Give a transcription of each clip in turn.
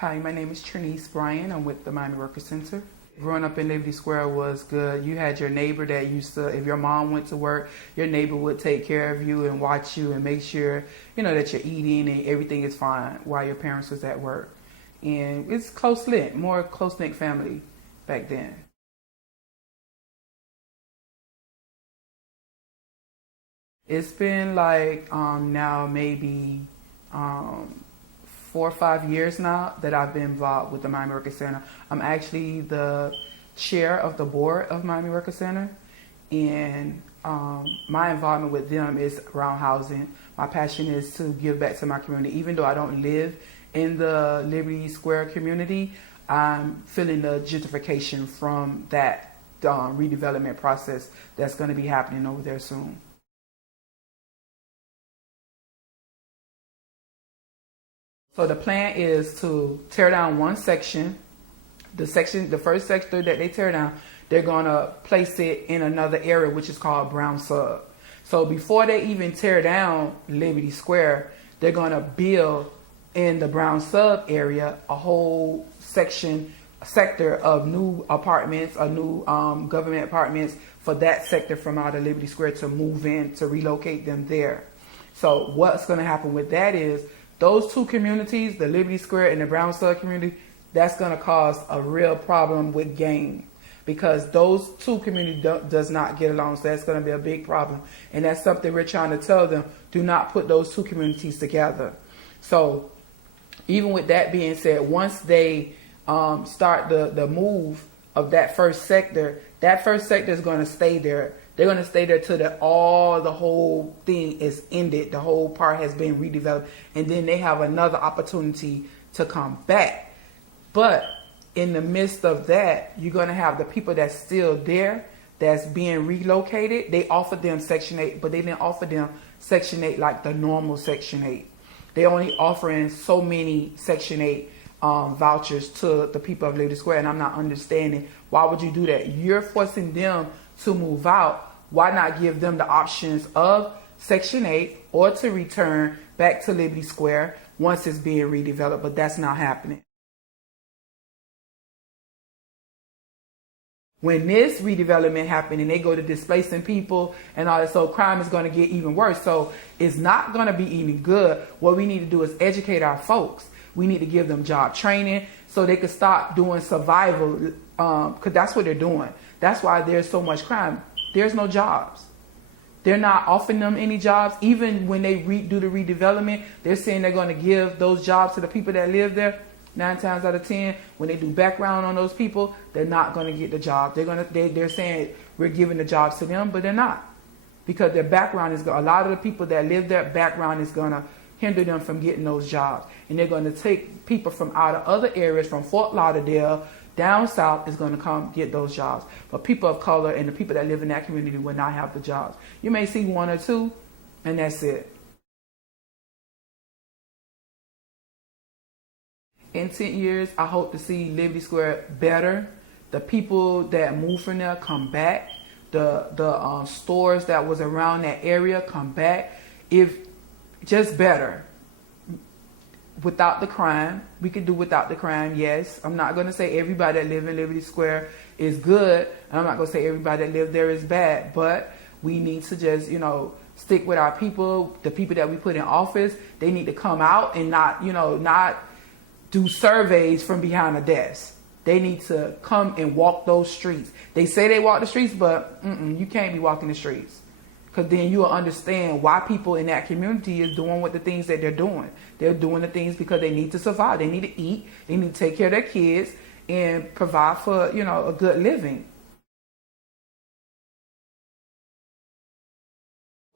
Hi, my name is Trenise Bryant. I'm with the Miami Worker Center. Growing up in Liberty Square was good. You had your neighbor that used to, if your mom went to work, your neighbor would take care of you and watch you and make sure, that you're eating and everything is fine while your parents was at work. And it's close-knit, more close-knit family back then. It's been like now maybe 4 or 5 years now that I've been involved with the Miami Worker Center. I'm actually the chair of the board of Miami Worker Center, and my involvement with them is around housing. My passion is to give back to my community. Even though I don't live in the Liberty Square community, I'm feeling the gentrification from that redevelopment process that's going to be happening over there soon. So the plan is to tear down one section. The first sector that they tear down, they're gonna place it in another area, which is called Brown Sub. So before they even tear down Liberty Square, they're gonna build in the Brown Sub area a whole sector of new apartments, new government apartments for that sector from out of Liberty Square to move in, to relocate them there. So what's gonna happen with that is, those two communities, the Liberty Square and the Brown Sub community, that's going to cause a real problem with gang, because those two communities does not get along. So that's going to be a big problem. And that's something we're trying to tell them. Do not put those two communities together. So even with that being said, once they start the move of that first sector is going to stay there. They're going to stay there till the whole thing is ended. The whole part has been redeveloped. And then they have another opportunity to come back. But in the midst of that, you're going to have the people that's still there, that's being relocated. They offered them Section 8, but they didn't offer them Section 8 like the normal Section 8. They only offering so many Section 8 vouchers to the people of Liberty Square. And I'm not understanding, why would you do that? You're forcing them to move out. Why not give them the options of Section 8 or to return back to Liberty Square once it's being redeveloped? But that's not happening. When this redevelopment happened and they go to displacing people and all that, so crime is going to get even worse. So it's not going to be even good. What we need to do is educate our folks. We need to give them job training so they can stop doing survival, because that's what they're doing. That's why there's so much crime. There's no jobs. They're not offering them any jobs. Even when they do the redevelopment, they're saying they're going to give those jobs to the people that live there. 9 times out of 10, when they do background on those people, they're not going to get the job. They're saying we're giving the jobs to them, but they're not, because their background is a lot of the people that live there, background is going to hinder them from getting those jobs, and they're going to take people from out of other areas, from Fort Lauderdale down south, is going to come get those jobs. But people of color and the people that live in that community will not have the jobs. You may see 1 or 2, and that's it. In 10 years, I hope to see Liberty Square better. The people that move from there come back. The stores that was around that area come back. If just better. Without the crime. We could do without the crime, yes. I'm not going to say everybody that live in Liberty Square is good. And I'm not going to say everybody that live there is bad. But we need to just, stick with our people. The people that we put in office, they need to come out and not do surveys from behind a desk. They need to come and walk those streets. They say they walk the streets, but you can't be walking the streets. Because then you will understand why people in that community is doing what the things that they're doing. They're doing the things because they need to survive. They need to eat. They need to take care of their kids and provide for, a good living.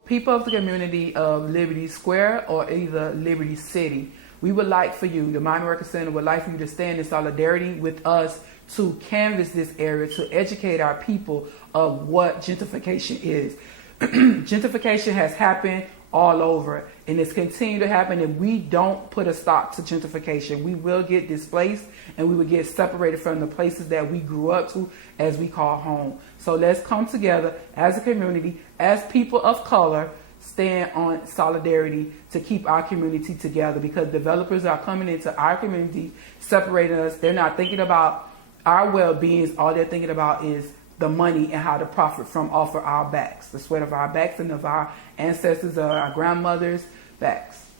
People of the community of Liberty Square or either Liberty City, we would like for you, the Miami Worker Center would like for you to stand in solidarity with us to canvass this area, to educate our people of what gentrification is. Gentrification has happened all over, and it's continuing to happen. If we don't put a stop to gentrification, we will get displaced and we will get separated from the places that we grew up to, as we call home. So let's come together as a community, as people of color, stand on solidarity to keep our community together, because developers are coming into our community, separating us. They're not thinking about our well-being. All they're thinking about is the money and how to profit from off of our backs, the sweat of our backs and of our ancestors or our grandmothers' backs.